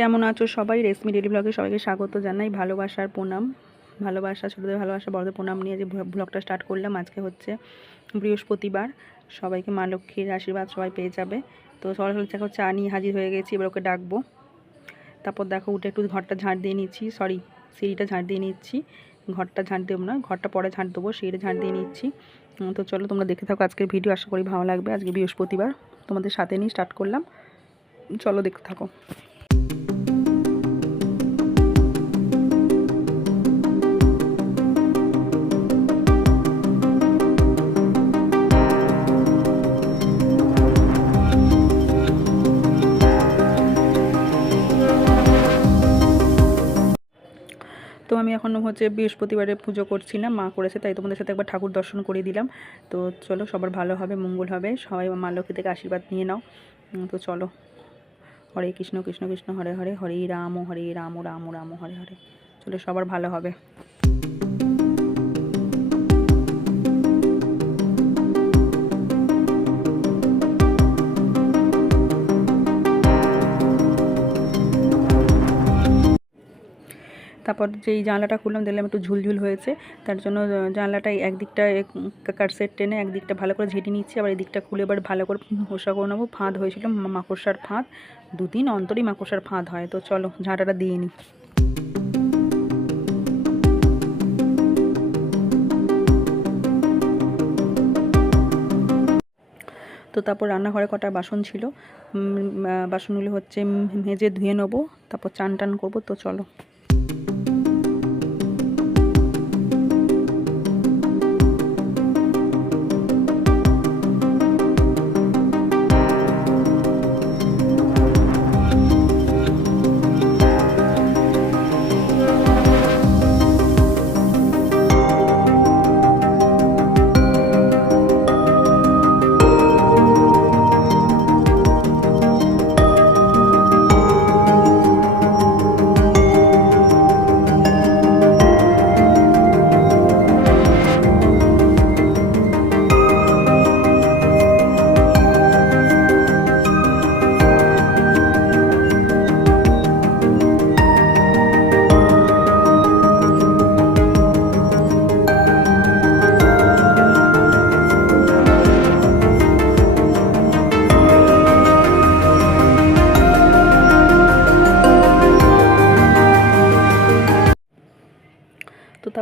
কেমন আছো সবাই? রেশমি ডেলি ব্লগে সবাইকে স্বাগত জানাই। ভালোবাসার প্রণাম। ভালোবাসা, ছোটোদের ভালোবাসা, বড়দের প্রণাম নিয়ে যে ব্লগটা স্টার্ট করলাম, আজকে হচ্ছে বৃহস্পতিবার। সবাইকে মা লক্ষ্মীর আশীর্বাদ সবাই পেয়ে যাবে। তো সরাসরি দেখো চা নিয়ে হাজির হয়ে গেছি, এবার ওকে ডাকবো। তারপর দেখো উঠে একটু ঘরটা ঝাঁট দিয়ে নিচ্ছি। সরি সিঁড়িটা ঝাঁট দিয়ে নিচ্ছি। ঘরটা ঝাঁট দেবো না, ঘরটা পরে ঝাঁট দেবো, সিঁড়িটা ঝাঁট দিয়ে নিচ্ছি। তো চলো তোমরা দেখে থাকো আজকের ভিডিও আশা করি ভালো লাগবে। আজকে বৃহস্পতিবার, তোমাদের সাথে নিয়ে স্টার্ট করলাম। চলো দেখতে থাকো। আমি এখন হচ্ছে বৃহস্পতিবারে পুজো করছি না, মা করেছে, তাই তোমাদের সাথে একবার ঠাকুর দর্শন করে দিলাম। তো চলো, সবার ভালো হবে, মঙ্গল হবে, সবাই মা লক্ষ্মী থেকে আশীর্বাদ নিয়ে নাও। তো চলো। হরে কৃষ্ণ কৃষ্ণ কৃষ্ণ, হরে হরে হরে রাম হরে রাম রাম রাম, হরে হরে। চলো, সবার ভালো হবে। তারপর যেই জানলাটা খুললাম, দেখলাম একটু ঝুলঝুল হয়েছে। তার জন্য জানলাটা একদিকটা কাট সেট টেনে একদিকটা ভালো করে ঝেঁটে নিচ্ছি। আবার এদিকটা খুলে এবার ভালো করে হোসা করে নেব। ফাঁদ হয়েছিল মাকড়সার ফাঁদ। দুদিন অন্তরই মাকড়সার ফাঁদ হয়। তো চলো, ঝাঁটাটা দিয়ে নিই। তো তারপর রান্নাঘরে কটা বাসন ছিল। বাসনগুলো হচ্ছে মেজে ধুয়ে নেব। তারপর চান টান করব। তো চলো।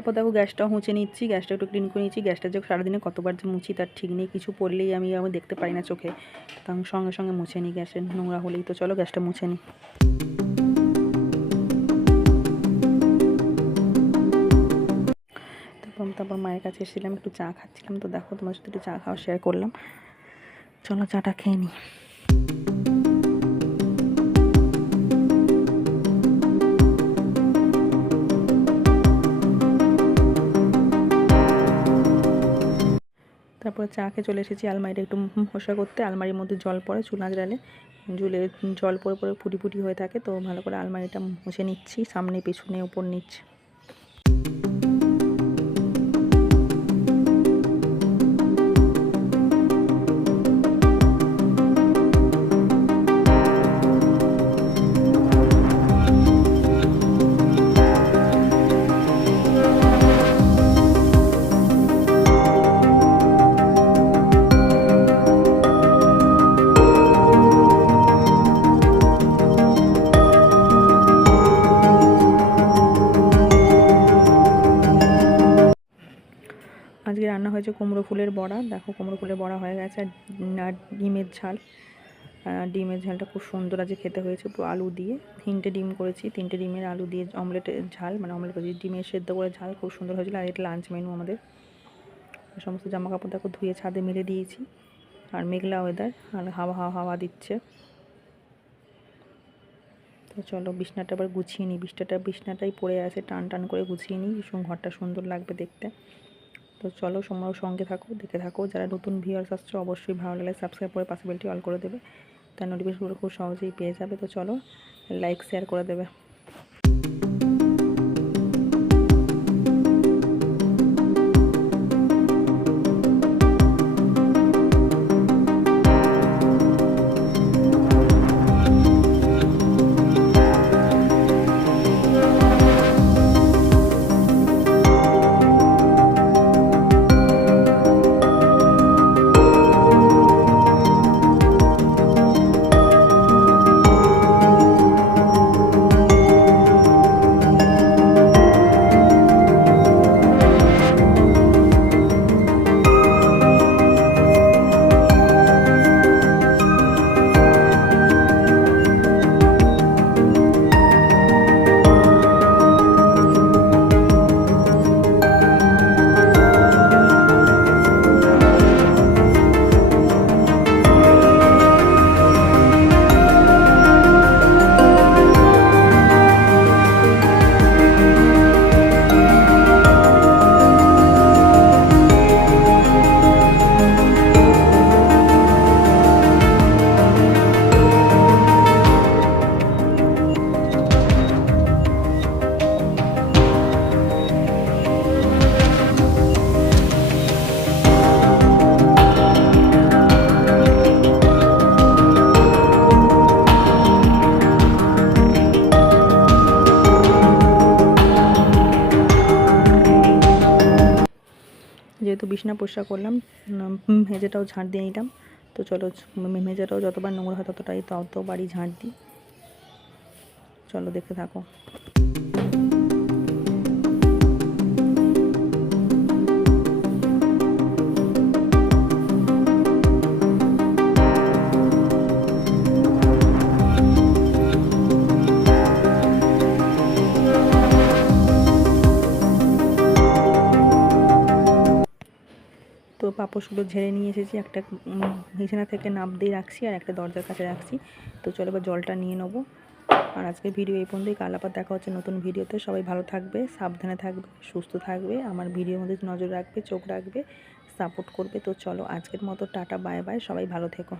তারপর দেখো গ্যাসটা মুছে নিচ্ছি, গ্যাসটা একটু ক্লিন করে নিচ্ছি, গ্যাসটা যে সারাদিনে কতবার যে মুছি তার ঠিক নেই, কিছু পড়লেই আমি আমি দেখতে পাই না চোখে। তখন সঙ্গে সঙ্গে মুছে নিই গ্যাসের নোংরা হলেই তো, চলো গ্যাসটা মুছে নিই। তারপর তারপর মায়ের কাছে এসেছিলাম, একটু চা খাচ্ছিলাম, তো দেখো তোমার সাথে একটু চা খাওয়া শেয়ার করলাম। চলো চাটা খেয়ে নিই। তারপরে চা খেয়ে চলে এসেছি আলমারিটা একটু মশা করতে। আলমারির মধ্যে জল পড়ে, চুলা আঁচড়ালে জুলে জল পড়ে পড়ে ফুটি ফুটি হয়ে থাকে। তো ভালো করে আলমারিটা মুছে নিচ্ছি। সামনে, পেছনে, উপর নিচ্ছি আজকে রান্না হয়েছে কুমড়ো ফুলের বড়া। দেখো কুমড়ো ফুলের বড়া হয়ে গেছে আর ডিমের ঝাল। ডিমের ঝালটা খুব সুন্দর আজকে খেতে হয়েছে আলু দিয়ে। তিনটে ডিম করেছি, তিনটে ডিমের আলু দিয়ে অমলেটের ঝাল মানে অমলেট করেছি, ডিমের সেদ্ধ করে ঝাল, খুব সুন্দর হয়েছিল। আর এটা লাঞ্চ মেনু আমাদের। সমস্ত জামা কাপড় দেখো ধুয়ে ছাদে মেলে দিয়েছি। আর মেঘলা ওয়েদার আর হাওয়া হাওয়া হাওয়া দিচ্ছে। তো চলো বিছনাটা আবার গুছিয়ে নিই। বিছনাটা, বিছনাটাই পড়ে আছে, টান টান করে গুছিয়ে নিই। ঘরটা সুন্দর লাগবে দেখতে। তো চলো তোমরাও সঙ্গে থাকো, দেখে থাকো। যারা নতুন ভিউয়ার্স আসছো, অবশ্যই ভালো লাগলে সাবস্ক্রাইব করে পাশে বেলটি অল করে দেবে। তার নোটিফিকেশনগুলো খুব সহজেই পেয়ে যাবে। তো চলো লাইক শেয়ার করে দেবে। বিছনা পরিষ্কার করলাম মেঝেটাও ঝাঁট দিয়ে নিলাম। তো চলো মেঝেটাও যতবার নোংরা হয় ততটাই ততবারই ঝাঁট দিই। চলো দেখতে থাকো। পাপোশগুলো ঝেড়ে নিয়ে এসেছি, একটা বিছানা থেকে নাপ দিয়ে রাখছি আর একটা দরজার কাছে রাখছি। তো চলো এবার জলটা নিয়ে নেব। আর আজকে ভিডিও এই পর্যন্তই, কাল আবার দেখা হচ্ছে নতুন ভিডিওতে। সবাই ভালো থাকবে, সাবধানে থাকবে, সুস্থ থাকবে, আমার ভিডিওর মধ্যে নজর রাখবে, চোখ রাখবে সাপোর্ট করবে। তো চলো আজকের মতো, টাটা বাই বাই সবাই ভালো থেকো।